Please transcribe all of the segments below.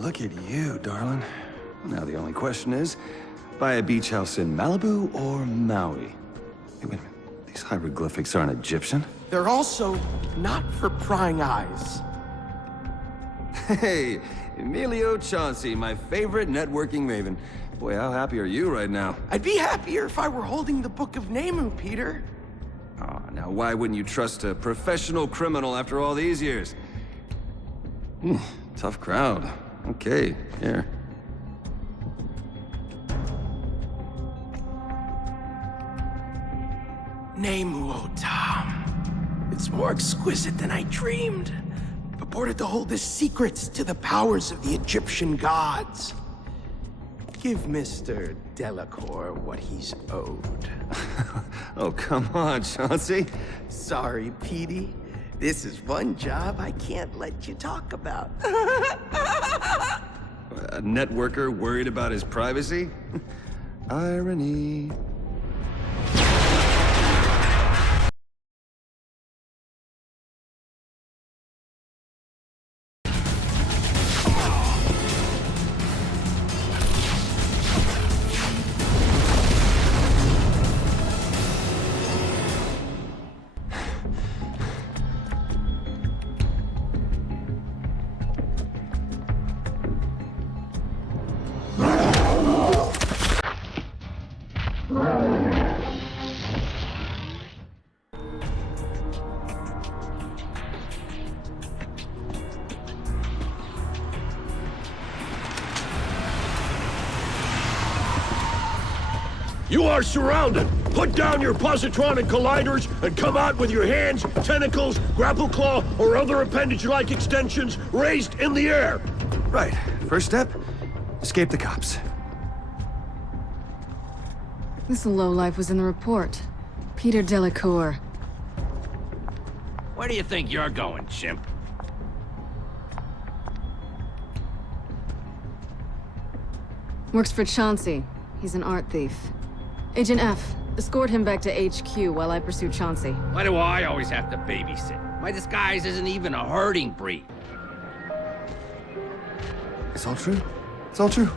look at you, darling. Now the only question is, buy a beach house in Malibu or Maui? Hey, wait a minute. These hieroglyphics aren't Egyptian. They're also not for prying eyes. Hey, Emilio Chauncey, my favorite networking maven. Boy, how happy are you right now? I'd be happier if I were holding the Book of Nemu, Peter. Oh, now why wouldn't you trust a professional criminal after all these years? Tough crowd. Okay, here. Nemu, oh Tom. It's more exquisite than I dreamed. Purported to hold the secrets to the powers of the Egyptian gods. Give Mr. Delacoeur what he's owed. Oh, come on, Chauncey. Sorry, Petey. This is one job I can't let you talk about. A networker worried about his privacy? Irony. You are surrounded! Put down your positronic colliders and come out with your hands, tentacles, grapple claw, or other appendage-like extensions raised in the air! Right. First step, escape the cops. This lowlife was in the report. Peter Delacoeur. Where do you think you're going, chimp? Works for Chauncey. He's an art thief. Agent F, escort him back to HQ while I pursue Chauncey. Why do I always have to babysit? My disguise isn't even a herding breed. It's all true. It's all true.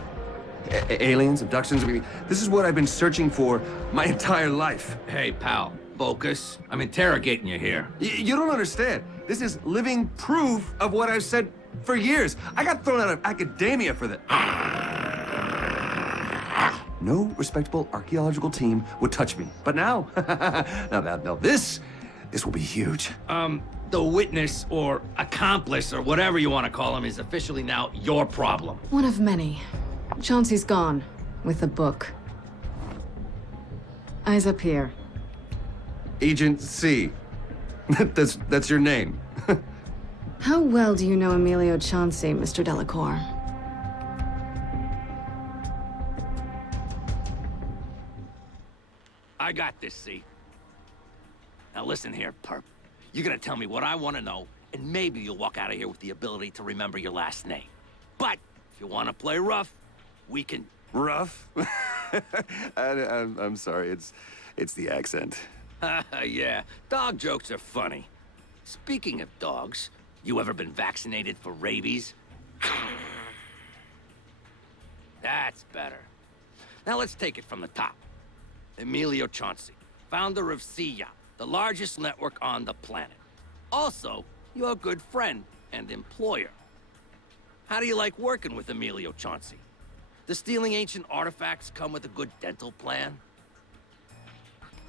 Aliens, abductions, I mean, this is what I've been searching for my entire life. Hey, pal, focus. I'm interrogating you here. You don't understand. This is living proof of what I've said for years. I got thrown out of academia for that. No respectable archaeological team would touch me. But now, now this will be huge. The witness or accomplice or whatever you want to call him is officially now your problem. One of many. Chauncey's gone, with the book. Eyes up here. Agent C. That's your name. How well do you know Emilio Chauncey, Mr. Delacoeur? I got this, see? Now listen here, perp. You're gonna tell me what I want to know, and maybe you'll walk out of here with the ability to remember your last name. But if you want to play rough, we can... Rough? I'm sorry, it's the accent. Yeah, dog jokes are funny. Speaking of dogs, you ever been vaccinated for rabies? That's better. Now let's take it from the top. Emilio Chauncey, founder of CIA, the largest network on the planet. Also, your good friend and employer. How do you like working with Emilio Chauncey? Does stealing ancient artifacts come with a good dental plan?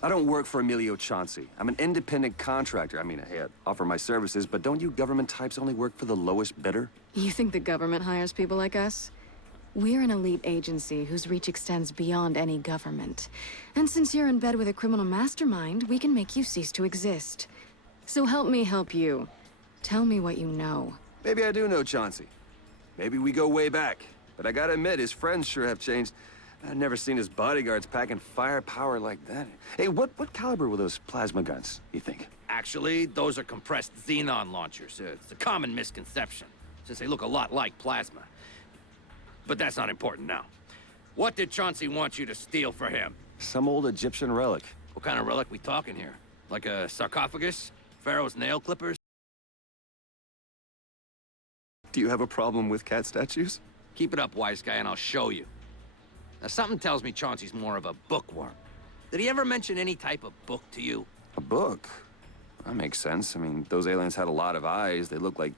I don't work for Emilio Chauncey. I'm an independent contractor. I mean, hey, I offer my services, but don't you government types only work for the lowest bidder? You think the government hires people like us? We're an elite agency whose reach extends beyond any government. And since you're in bed with a criminal mastermind, we can make you cease to exist. So help me help you. Tell me what you know. Maybe I do know Chauncey. Maybe we go way back. But I gotta admit, his friends sure have changed. I've never seen his bodyguards packing firepower like that. Hey, what caliber were those plasma guns, you think? Actually, those are compressed xenon launchers. It's a common misconception, since they look a lot like plasma. But that's not important now. What did Chauncey want you to steal for him? Some old Egyptian relic. What kind of relic we talking here? Like a sarcophagus? Pharaoh's nail clippers? Do you have a problem with cat statues? Keep it up, wise guy, and I'll show you. Now, something tells me Chauncey's more of a bookworm. Did he ever mention any type of book to you? A book? That makes sense. I mean, those aliens had a lot of eyes. They look like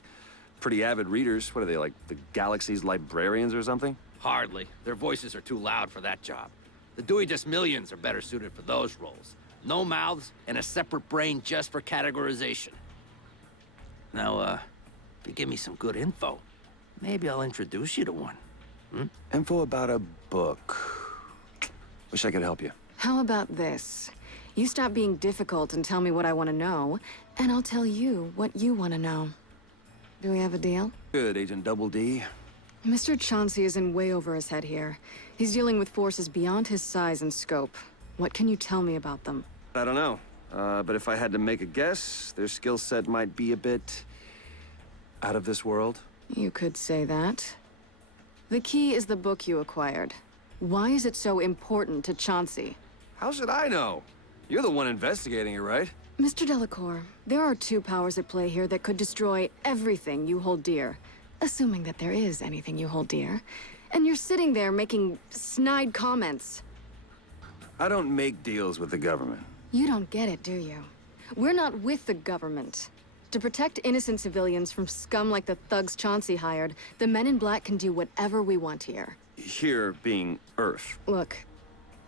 pretty avid readers. What are they, like the galaxy's librarians or something? Hardly. Their voices are too loud for that job. The Dewey Just Millions are better suited for those roles. No mouths and a separate brain just for categorization. Now, if you give me some good info, maybe I'll introduce you to one. Info about a book. Wish I could help you. How about this? You stop being difficult and tell me what I want to know, and I'll tell you what you want to know. Do we have a deal? Good, Agent Double D. Mr. Chauncey is in way over his head here. He's dealing with forces beyond his size and scope. What can you tell me about them? I don't know. But if I had to make a guess, their skill set might be a bit out of this world. You could say that. The key is the book you acquired. Why is it so important to Chauncey? How should I know? You're the one investigating it, right? Mr. Delacoeur, there are two powers at play here that could destroy everything you hold dear. Assuming that there is anything you hold dear. And you're sitting there making snide comments. I don't make deals with the government. You don't get it, do you? We're not with the government. To protect innocent civilians from scum like the thugs Chauncey hired, the men in black can do whatever we want here. Here being Earth. Look,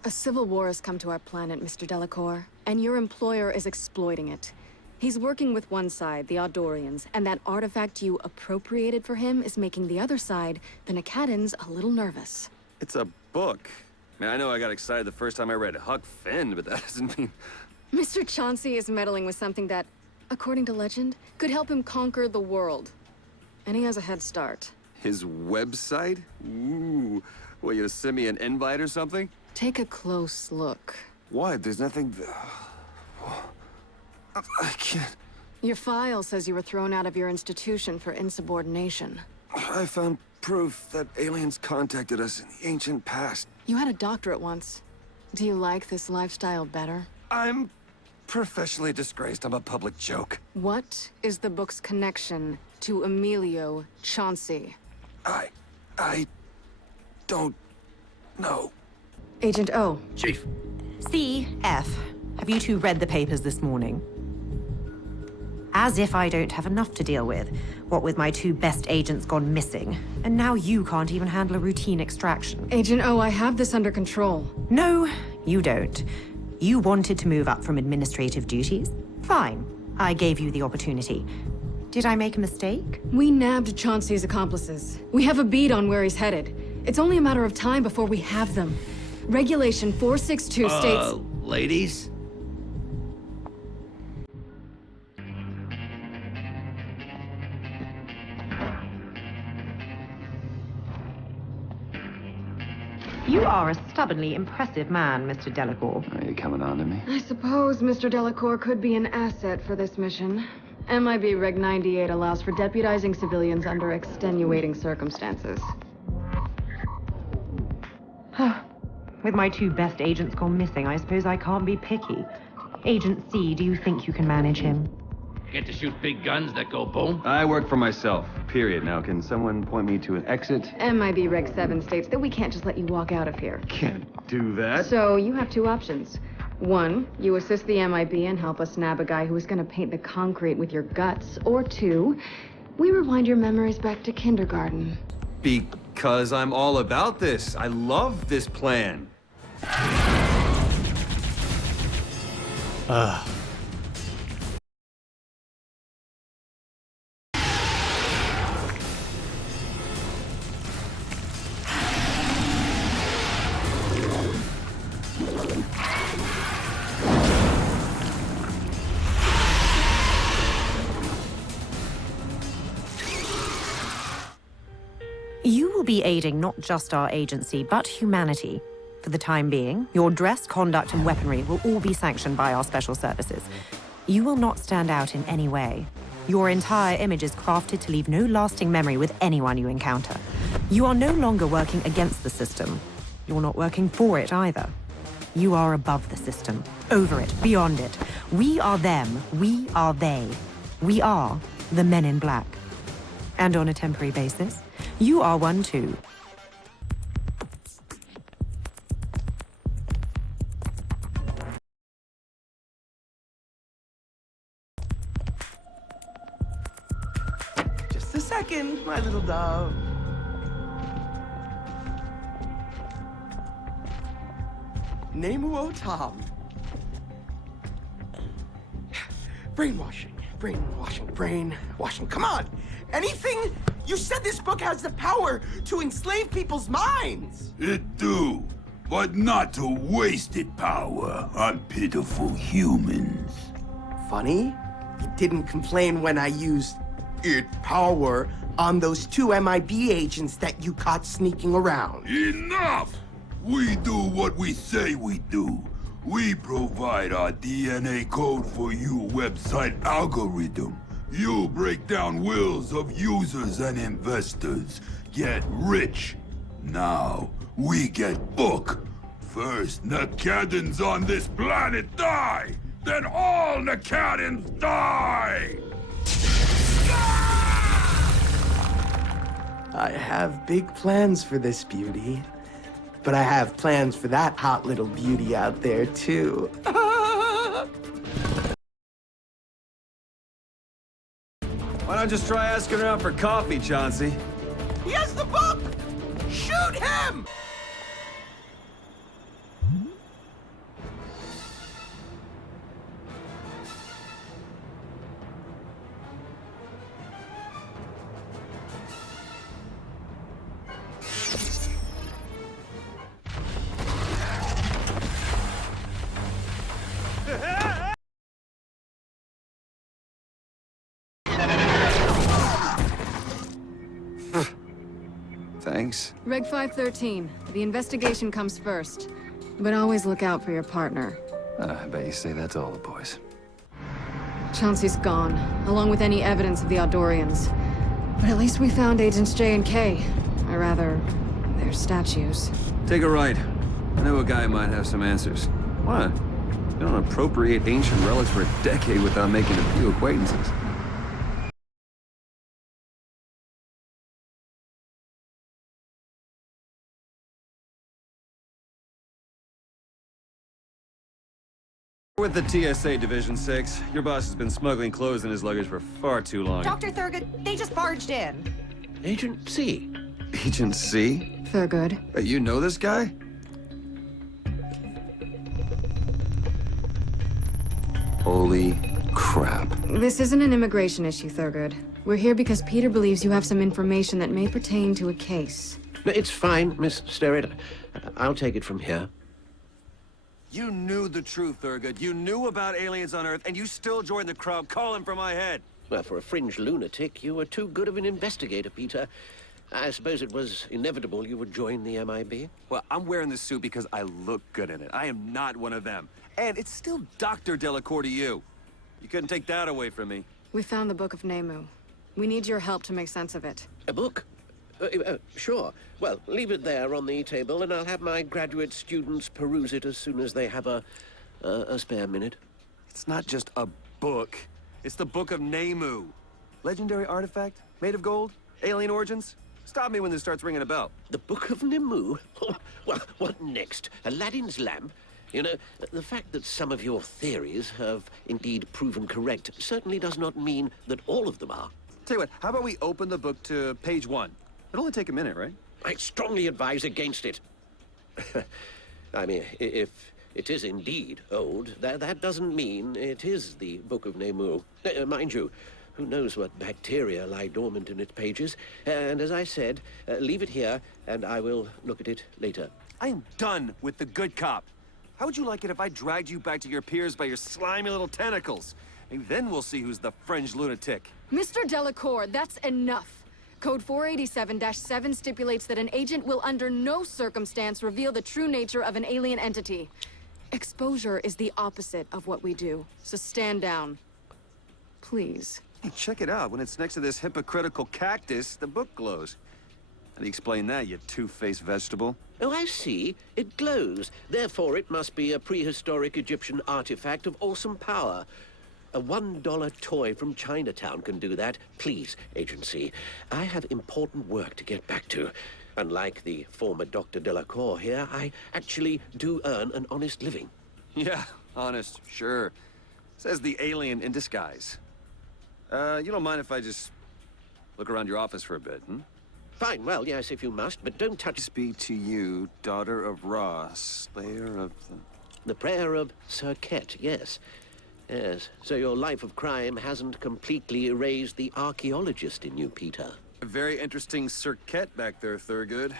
a civil war has come to our planet, Mr. Delacoeur, and your employer is exploiting it. He's working with one side, the Audorians, and that artifact you appropriated for him is making the other side, the Nakatans, a little nervous. It's a book. I mean, I know I got excited the first time I read Huck Finn, but that doesn't mean... Mr. Chauncey is meddling with something that, according to legend, could help him conquer the world. And he has a head start. His website? Ooh. Will you send me an invite or something? Take a close look. What? There's nothing... I can't... Your file says you were thrown out of your institution for insubordination. I found proof that aliens contacted us in the ancient past. You had a doctorate once. Do you like this lifestyle better? I'm professionally disgraced. I'm a public joke. What is the book's connection to Emilio Chauncey? I don't know. Agent O. Chief. CF, have you two read the papers this morning? As if I don't have enough to deal with. What with my two best agents gone missing. And now you can't even handle a routine extraction. Agent O, I have this under control. No, you don't. You wanted to move up from administrative duties? Fine. I gave you the opportunity. Did I make a mistake? We nabbed Chauncey's accomplices. We have a bead on where he's headed. It's only a matter of time before we have them. Regulation 462 states... Ladies? You are a stubbornly impressive man, Mr. Delacoeur. Are you coming on to me? I suppose Mr. Delacoeur could be an asset for this mission. MIB Reg 98 allows for deputizing civilians under extenuating circumstances. With my two best agents gone missing, I suppose I can't be picky. Agent C, do you think you can manage him? Get to shoot big guns that go boom? I work for myself, period. Now, can someone point me to an exit? MIB Reg 7 states that we can't just let you walk out of here. Can't do that. So you have two options. One, you assist the MIB and help us nab a guy who is going to paint the concrete with your guts. Or two, we rewind your memories back to kindergarten. Because I'm all about this. I love this plan. You will be aiding not just our agency, but humanity. For the time being, your dress, conduct, and weaponry will all be sanctioned by our special services. You will not stand out in any way. Your entire image is crafted to leave no lasting memory with anyone you encounter. You are no longer working against the system. You're not working for it either. You are above the system, over it, beyond it. We are them, we are they. We are the Men in Black. And on a temporary basis, you are one too. Just a second, my little dove. Name Tom. Brainwashing, brainwashing. Come on! Anything? You said this book has the power to enslave people's minds! It do, but not to waste it power on pitiful humans. Funny, you didn't complain when I used it power on those 2 MIB agents that you caught sneaking around. Enough! We do what we say we do. We provide our DNA code for you website algorithm. You break down wills of users and investors. Get rich. Now, we get book. First, Nakadans on this planet die. Then all Nakadans die! I have big plans for this beauty. But I have plans for that hot little beauty out there, too. Why not just try asking around for coffee, Chauncey? He has the book! Shoot him! Thanks. Reg 513. The investigation comes first. But always look out for your partner. I bet you say that to all the boys. Chauncey's gone, along with any evidence of the Aldorians. But at least we found Agents J and K. Or rather, their statues. Take a right. I know a guy might have some answers. What? You don't appropriate ancient relics for a decade without making a few acquaintances. With the TSA Division 6, your boss has been smuggling clothes in his luggage for far too long. Dr. Thurgood, they just barged in. Agent C. Agent C? Thurgood. You know this guy? Holy crap. This isn't an immigration issue, Thurgood. We're here because Peter believes you have some information that may pertain to a case. No, it's fine, Miss Sterrett. I'll take it from here. You knew the truth, Thurgood. You knew about aliens on Earth, and you still joined the crowd calling for my head. Well, for a fringe lunatic, you were too good of an investigator, Peter. I suppose it was inevitable you would join the MIB. Well, I'm wearing this suit because I look good in it. I am not one of them. And it's still Dr. Delacoeur to you. You couldn't take that away from me. We found the Book of Nemu. We need your help to make sense of it. A book? Sure. Well, leave it there on the table, and I'll have my graduate students peruse it as soon as they have a spare minute. It's not just a book. It's the Book of Nemu. Legendary artifact, made of gold, alien origins. Stop me when this starts ringing a bell. The Book of Nemu? Well, what next? Aladdin's lamp? You know, the fact that some of your theories have indeed proven correct certainly does not mean that all of them are. Tell you what, how about we open the book to page 1? It'll only take a minute, right? I strongly advise against it. I mean, if it is indeed old, that doesn't mean it is the Book of Nemu. Mind you, who knows what bacteria lie dormant in its pages. And as I said, leave it here, and I will look at it later. I am done with the good cop. How would you like it if I dragged you back to your peers by your slimy little tentacles? Maybe then we'll see who's the fringe lunatic. Mr. Delacoeur, that's enough. Code 487-7 stipulates that an agent will under no circumstance reveal the true nature of an alien entity. Exposure is the opposite of what we do, so stand down. Please. Hey, check it out. When it's next to this hypocritical cactus, the book glows. How do you explain that, you two-faced vegetable? Oh, I see. It glows. Therefore, it must be a prehistoric Egyptian artifact of awesome power. A $1 toy from Chinatown can do that. Please, agency, I have important work to get back to. Unlike the former Dr. Delacoeur here, I actually do earn an honest living. Yeah, honest, sure. Says the alien in disguise. You don't mind if I just look around your office for a bit, hmm? Fine, well, yes, if you must, but don't touch... Speak to you, daughter of Ra, slayer of the... The prayer of Sir Ket, yes. Yes, so your life of crime hasn't completely erased the archaeologist in you, Peter. A very interesting Sir Ket back there, Thurgood.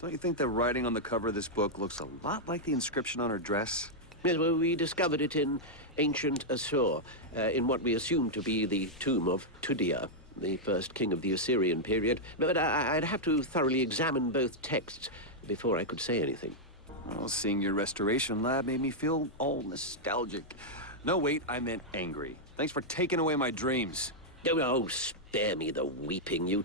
Don't you think the writing on the cover of this book looks a lot like the inscription on her dress? Yes, well, we discovered it in ancient Assur, in what we assume to be the tomb of Tudia, the first king of the Assyrian period. But I'd have to thoroughly examine both texts before I could say anything. Well, seeing your restoration lab made me feel all nostalgic. No, wait, I meant angry. Thanks for taking away my dreams. Oh, spare me the weeping. You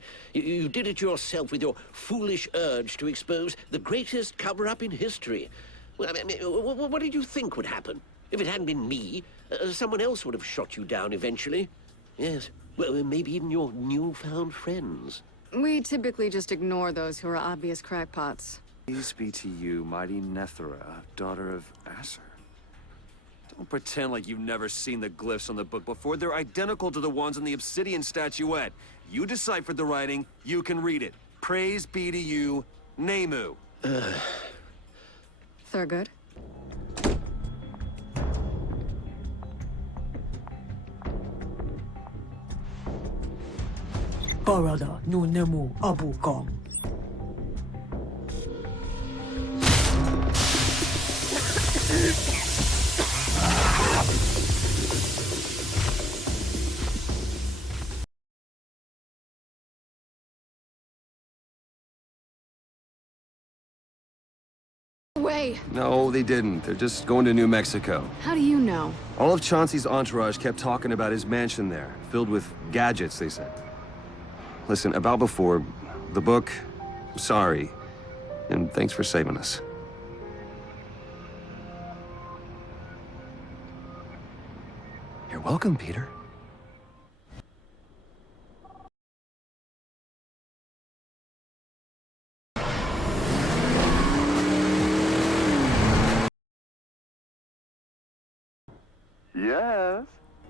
did it yourself with your foolish urge to expose the greatest cover-up in history. Well, I mean, what did you think would happen? If it hadn't been me, someone else would have shot you down eventually. Yes, well, maybe even your newfound friends. We typically just ignore those who are obvious crackpots. Peace be to you, mighty Nethera, daughter of Aser. Don't pretend like you've never seen the glyphs on the book before. They're identical to the ones on the obsidian statuette. You deciphered the writing, you can read it. Praise be to you, Nemu. Thurgood? Barada no nemu abu gong. Way. No, they didn't. They're just going to New Mexico. How do you know? All of Chauncey's entourage kept talking about his mansion there, filled with gadgets, they said. Listen, about before, the book, sorry, and thanks for saving us. You're welcome, Peter. Yes?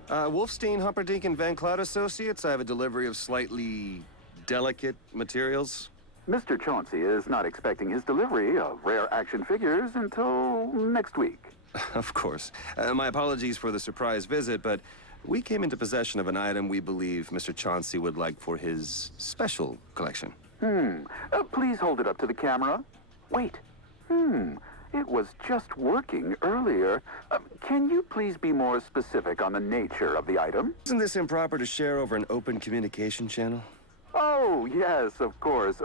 Wolfstein, Humperdinck, and Van Cloud Associates, I have a delivery of slightly delicate materials. Mr. Chauncey is not expecting his delivery of rare action figures until next week. Of course. My apologies for the surprise visit, but we came into possession of an item we believe Mr. Chauncey would like for his special collection. Please hold it up to the camera. Wait. It was just working earlier. Can you please be more specific on the nature of the item? Isn't this improper to share over an open communication channel? Oh, yes, of course.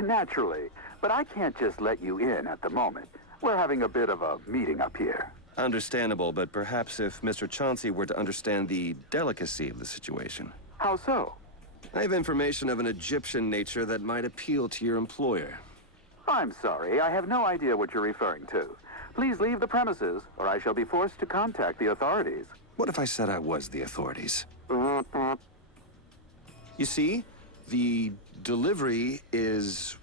Naturally. But I can't just let you in at the moment. We're having a bit of a meeting up here. Understandable, but perhaps if Mr. Chauncey were to understand the delicacy of the situation. How so? I have information of an Egyptian nature that might appeal to your employer. I'm sorry, I have no idea what you're referring to. Please leave the premises, or I shall be forced to contact the authorities. What if I said I was the authorities? You see, the delivery is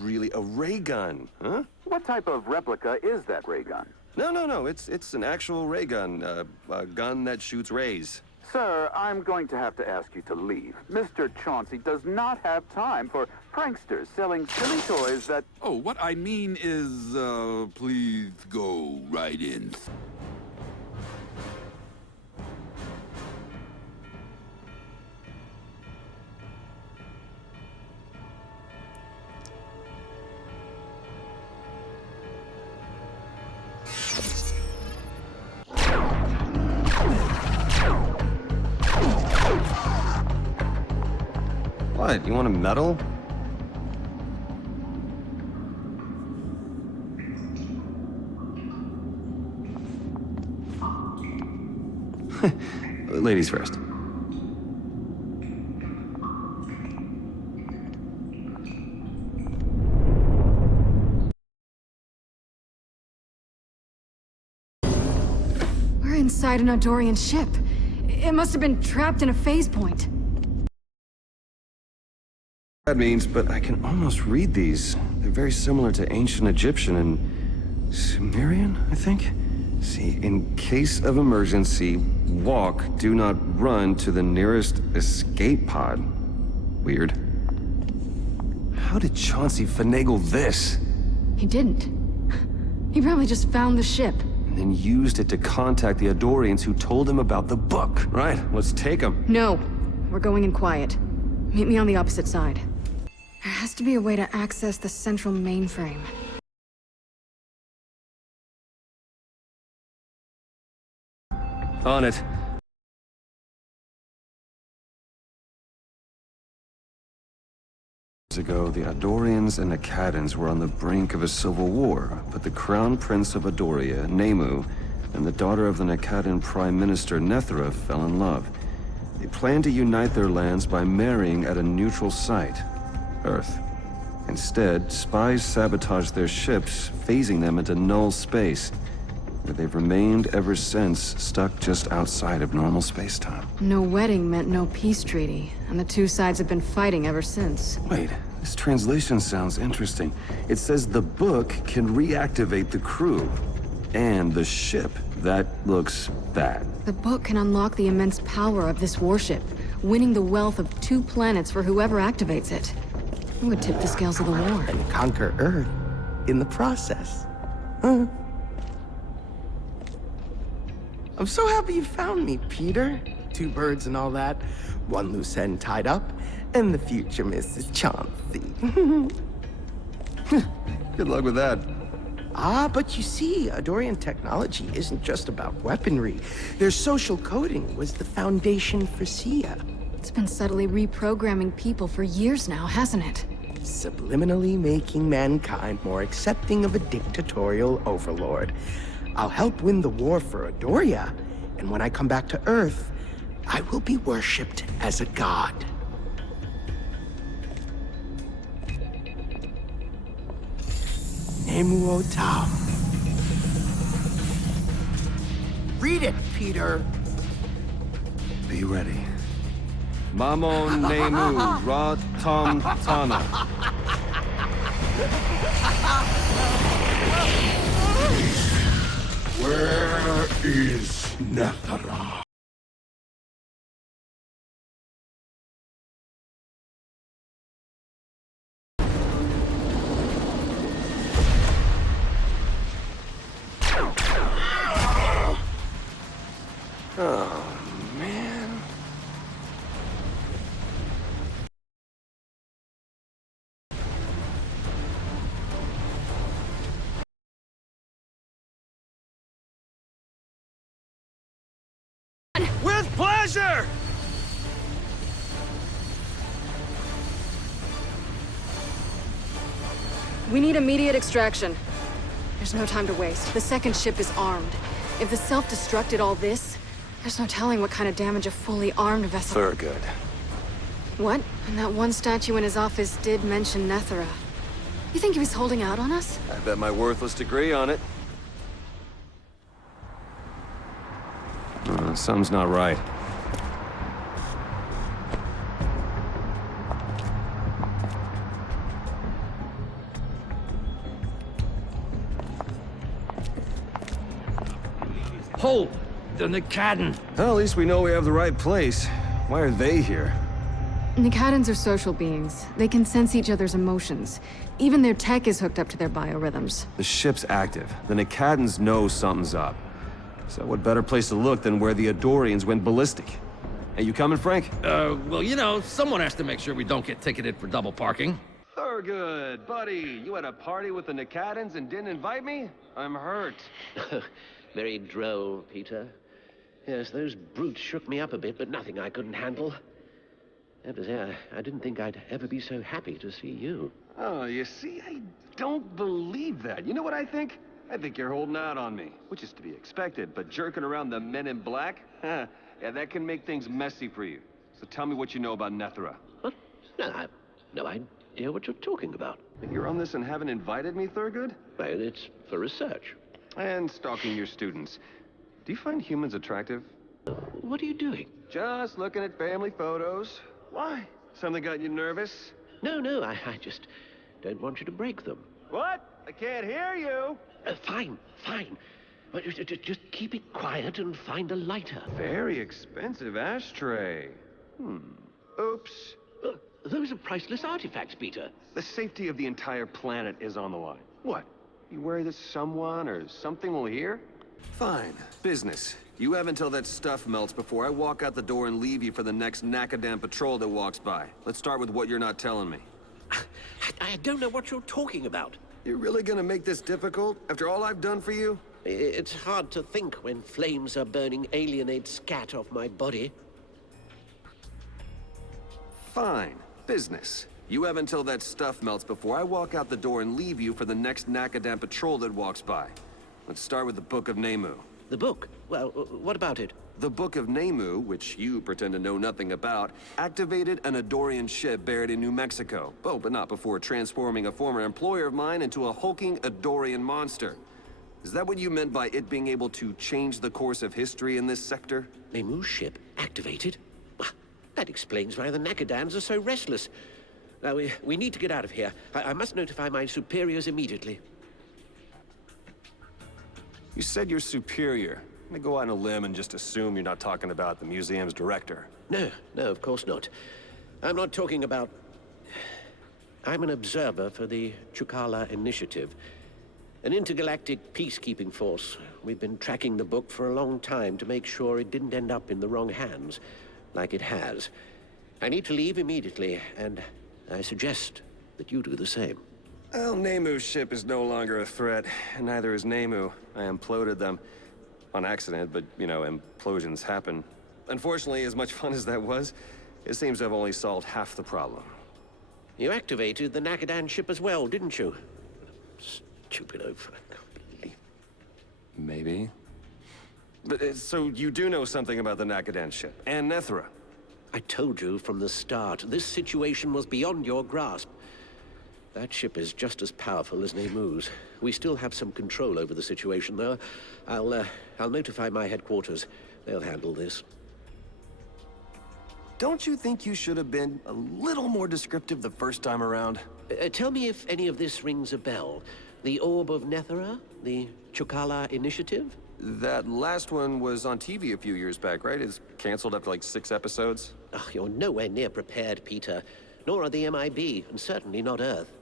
really a ray gun, huh? What type of replica is that ray gun? No, it's an actual ray gun, a gun that shoots rays. Sir, I'm going to have to ask you to leave. Mr. Chauncey does not have time for pranksters selling silly toys that... Oh, what I mean is, please go right in. What, you want a medal? Ladies first. We're inside an Adorian ship. It must have been trapped in a phase point. That means, but I can almost read these. They're very similar to ancient Egyptian and Sumerian, I think? See, in case of emergency, walk, do not run to the nearest escape pod. Weird. How did Chauncey finagle this? He didn't. He probably just found the ship. And then used it to contact the Adorians who told him about the book. Right, let's take him. No. We're going in quiet. Meet me on the opposite side. There has to be a way to access the central mainframe. On it. Years ago, the Adorians and Acadans were on the brink of a civil war, but the Crown Prince of Adoria, Nemu, and the daughter of the Acadan Prime Minister, Nethra, fell in love. They planned to unite their lands by marrying at a neutral site, Earth. Instead, spies sabotaged their ships, phasing them into null space, where they've remained ever since, stuck just outside of normal space-time. No wedding meant no peace treaty, and the two sides have been fighting ever since. Wait, this translation sounds interesting. It says the book can reactivate the crew and the ship. That looks bad. The book can unlock the immense power of this warship, winning the wealth of 2 planets for whoever activates it. It would tip the scales of the war. And conquer Earth in the process. Huh? I'm so happy you found me, Peter. 2 birds and all that. 1 loose end tied up, and the future Mrs. Chauncey. Good luck with that. But you see, Adorian technology isn't just about weaponry. Their social coding was the foundation for Sia. It's been subtly reprogramming people for years now, hasn't it? Subliminally making mankind more accepting of a dictatorial overlord. I'll help win the war for Adoria, and when I come back to Earth, I will be worshipped as a god. Nemu Otam. Read it, Peter. Be ready. Mamon Nemu Ra Tom Tana. Where is Nethra? Oh, man. With pleasure! We need immediate extraction. There's no time to waste. The second ship is armed. If the self-destruct did all this, there's no telling what kind of damage a fully armed vessel... Thurgood. What? And that one statue in his office did mention Nethra. You think he was holding out on us? I bet my worthless degree on it. Something's not right. Hold! The Nicadan! Well, at least we know we have the right place. Why are they here? Nicadans are social beings. They can sense each other's emotions. Even their tech is hooked up to their biorhythms. The ship's active. The Nicadans know something's up. So what better place to look than where the Adorians went ballistic? Hey, you coming, Frank? Well, you know, someone has to make sure we don't get ticketed for double parking. Thurgood, buddy. You had a party with the Nicadans and didn't invite me? I'm hurt. Very droll, Peter. Yes, those brutes shook me up a bit, but nothing I couldn't handle. I have to say, I didn't think I'd ever be so happy to see you. Oh, you see, I don't believe that. You know what I think? I think you're holding out on me, which is to be expected, but jerking around the men in black? Yeah, that can make things messy for you. So tell me what you know about Nethra. What? No, I've no idea what you're talking about. You're on this and haven't invited me, Thurgood? Well, it's for research. And stalking your students. Do you find humans attractive? What are you doing? Just looking at family photos. Why? Something got you nervous? No, I just don't want you to break them. What? I can't hear you. Fine. But just keep it quiet and find a lighter. Very expensive ashtray. Oops. Those are priceless artifacts, Peter. The safety of the entire planet is on the line. What? You worry that someone or something will hear? Fine. Business. You have until that stuff melts before I walk out the door and leave you for the next Nakadan patrol that walks by. Let's start with what you're not telling me. I don't know what you're talking about. You're really gonna make this difficult after all I've done for you? It's hard to think when flames are burning alienate scat off my body. Fine. Business. You have until that stuff melts before I walk out the door and leave you for the next Nakadan patrol that walks by. Let's start with the Book of Nemu. The book? Well, what about it? The Book of Nemu, which you pretend to know nothing about, activated an Adorian ship buried in New Mexico. Oh, but not before transforming a former employer of mine into a hulking Adorian monster. Is that what you meant by it being able to change the course of history in this sector? Nemu's ship activated? Well, that explains why the Nakadans are so restless. Now, we need to get out of here. I must notify my superiors immediately. You said you're superior. I'm gonna go out on a limb and just assume you're not talking about the museum's director. No, of course not. I'm not talking about... I'm an observer for the Chukala Initiative, an intergalactic peacekeeping force. We've been tracking the book for a long time to make sure it didn't end up in the wrong hands, like it has. I need to leave immediately, and I suggest that you do the same. Well, Nemu's ship is no longer a threat, and neither is Nemu. I imploded them. On accident, but, you know, implosions happen. Unfortunately, as much fun as that was, it seems to have only solved half the problem. You activated the Nakadan ship as well, didn't you? Stupid oaf. Maybe. But, so you do know something about the Nakadan ship, and Nethra? I told you from the start, this situation was beyond your grasp. That ship is just as powerful as Nemu's. We still have some control over the situation, though. I'll notify my headquarters. They'll handle this. Don't you think you should have been a little more descriptive the first time around? Tell me if any of this rings a bell. The Orb of Nethera? The Chukala Initiative? That last one was on TV a few years back, right? It's canceled after like 6 episodes. Oh, you're nowhere near prepared, Peter. Nor are the MIB, and certainly not Earth.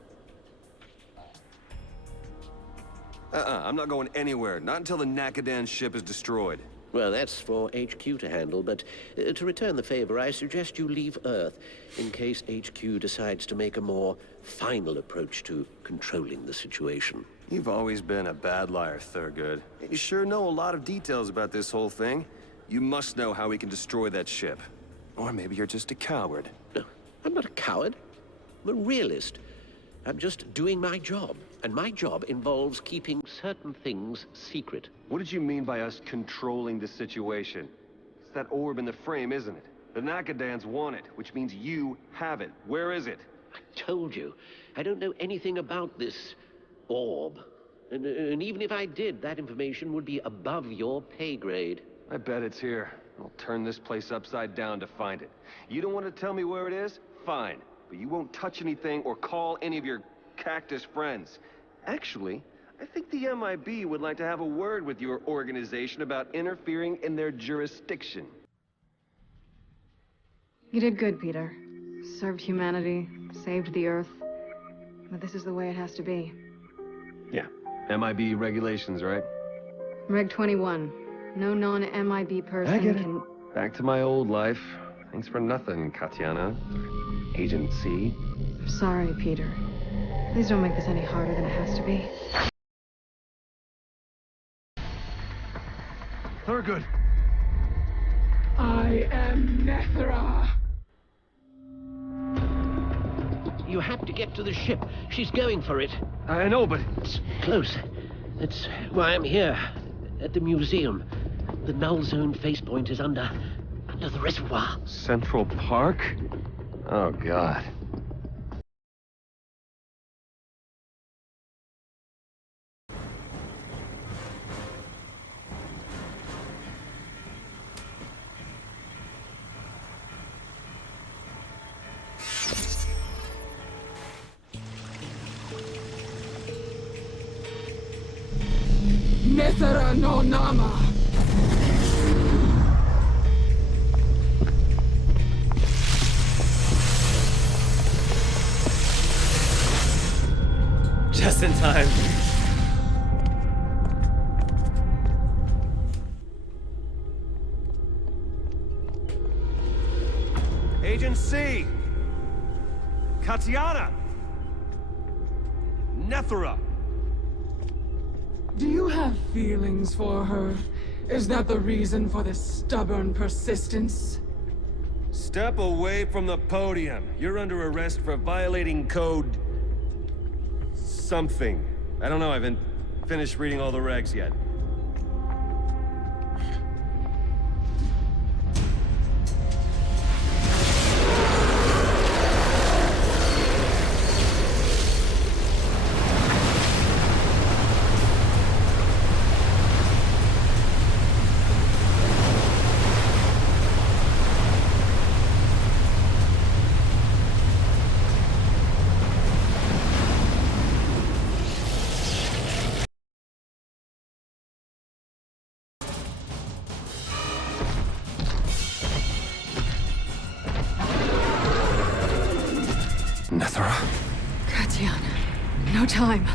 I'm not going anywhere. Not until the Nakadan ship is destroyed. Well, that's for HQ to handle, but to return the favor, I suggest you leave Earth in case HQ decides to make a more final approach to controlling the situation. You've always been a bad liar, Thurgood. You sure know a lot of details about this whole thing. You must know how we can destroy that ship. Or maybe you're just a coward. No, I'm not a coward. I'm a realist. I'm just doing my job. And my job involves keeping certain things secret. What did you mean by us controlling the situation? It's that orb in the frame, isn't it? The Nakadans want it, which means you have it. Where is it? I told you, I don't know anything about this orb. And even if I did, that information would be above your pay grade. I bet it's here. I'll turn this place upside down to find it. You don't want to tell me where it is? Fine. But you won't touch anything or call any of your cactus friends. Actually, I think the MIB would like to have a word with your organization about interfering in their jurisdiction. You did good, Peter. Served humanity, saved the Earth. But this is the way it has to be. Yeah. MIB regulations, right? Reg 21. No non-MIB person I get it. can... Back to my old life. Thanks for nothing, Katiana. Agent C. Sorry, Peter. Please don't make this any harder than it has to be. Thurgood. I am Nethra. You have to get to the ship. She's going for it. I know, but... It's close. That's why I'm here, at the museum. The null zone facepoint is under the reservoir. Central Park? Oh, God. Nethera no Nama. Just in time. Agent C! Katiana! Nethera! Do you have feelings for her? Is that the reason for this stubborn persistence? Step away from the podium. You're under arrest for violating code... something. I don't know, I haven't finished reading all the regs yet. Nethera? Katiana, no time.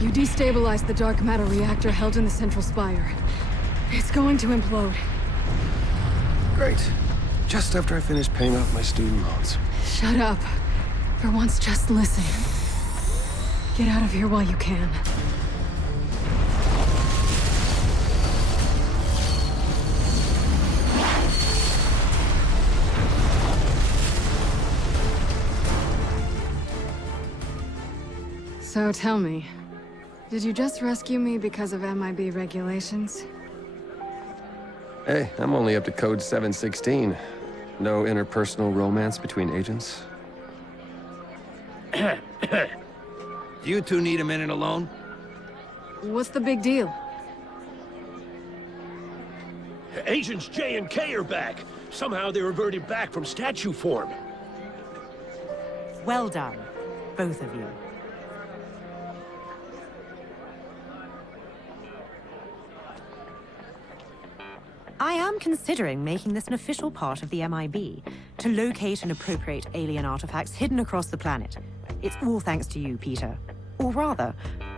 You destabilized the dark matter reactor held in the central spire. It's going to implode. Great. Just after I finish paying off my student loans. Shut up. For once, just listen. Get out of here while you can. So tell me, did you just rescue me because of MIB regulations? Hey, I'm only up to code 716. No interpersonal romance between agents. You two need a minute alone? What's the big deal? Agents J and K are back. Somehow they reverted back from statue form. Well done, both of you. I am considering making this an official part of the MIB, to locate and appropriate alien artifacts hidden across the planet. It's all thanks to you, Peter. Or rather,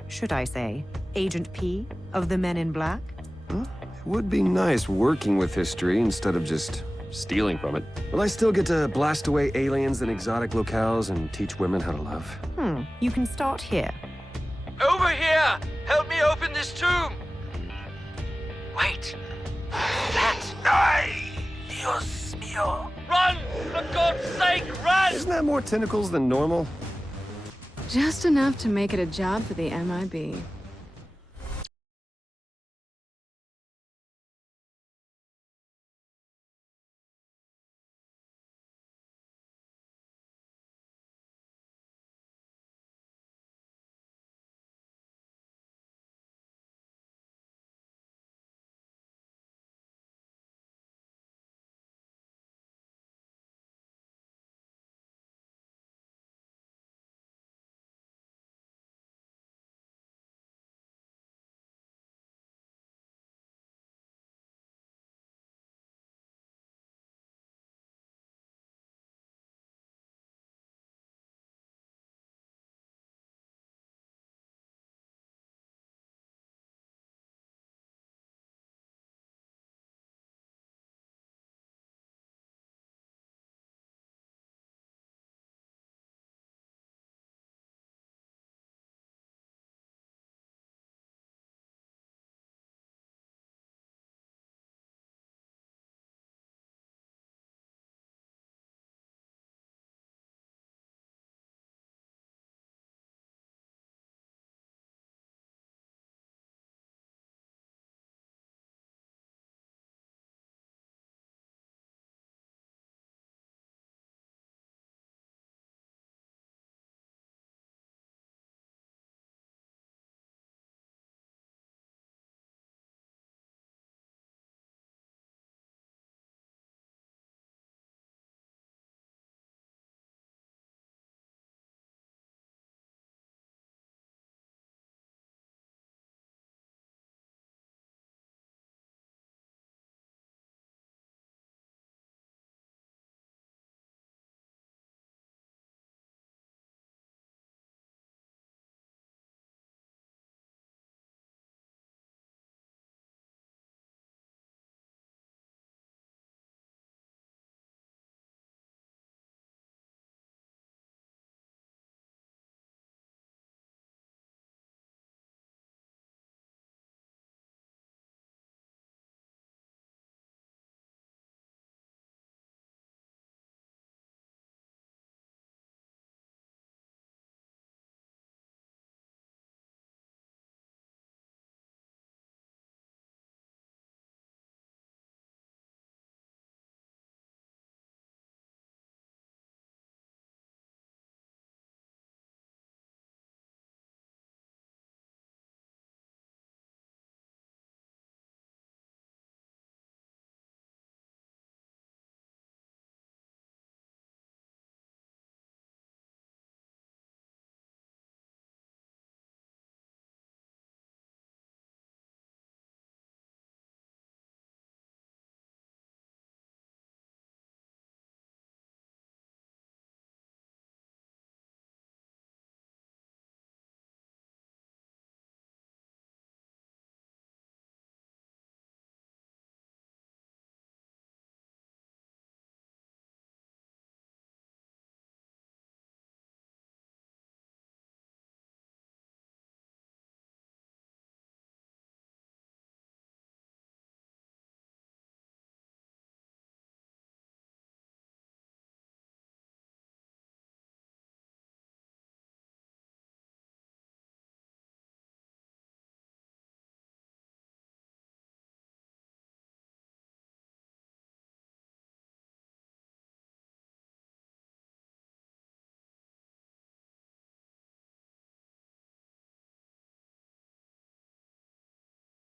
should I say, Agent P of the Men in Black? It would be nice working with history instead of just stealing from it. Will I still get to blast away aliens in exotic locales and teach women how to love? You can start here. Over here! Help me open this tomb! Wait. That! Ay! Dios mío! Run! For God's sake, run! Isn't that more tentacles than normal? Just enough to make it a job for the MIB.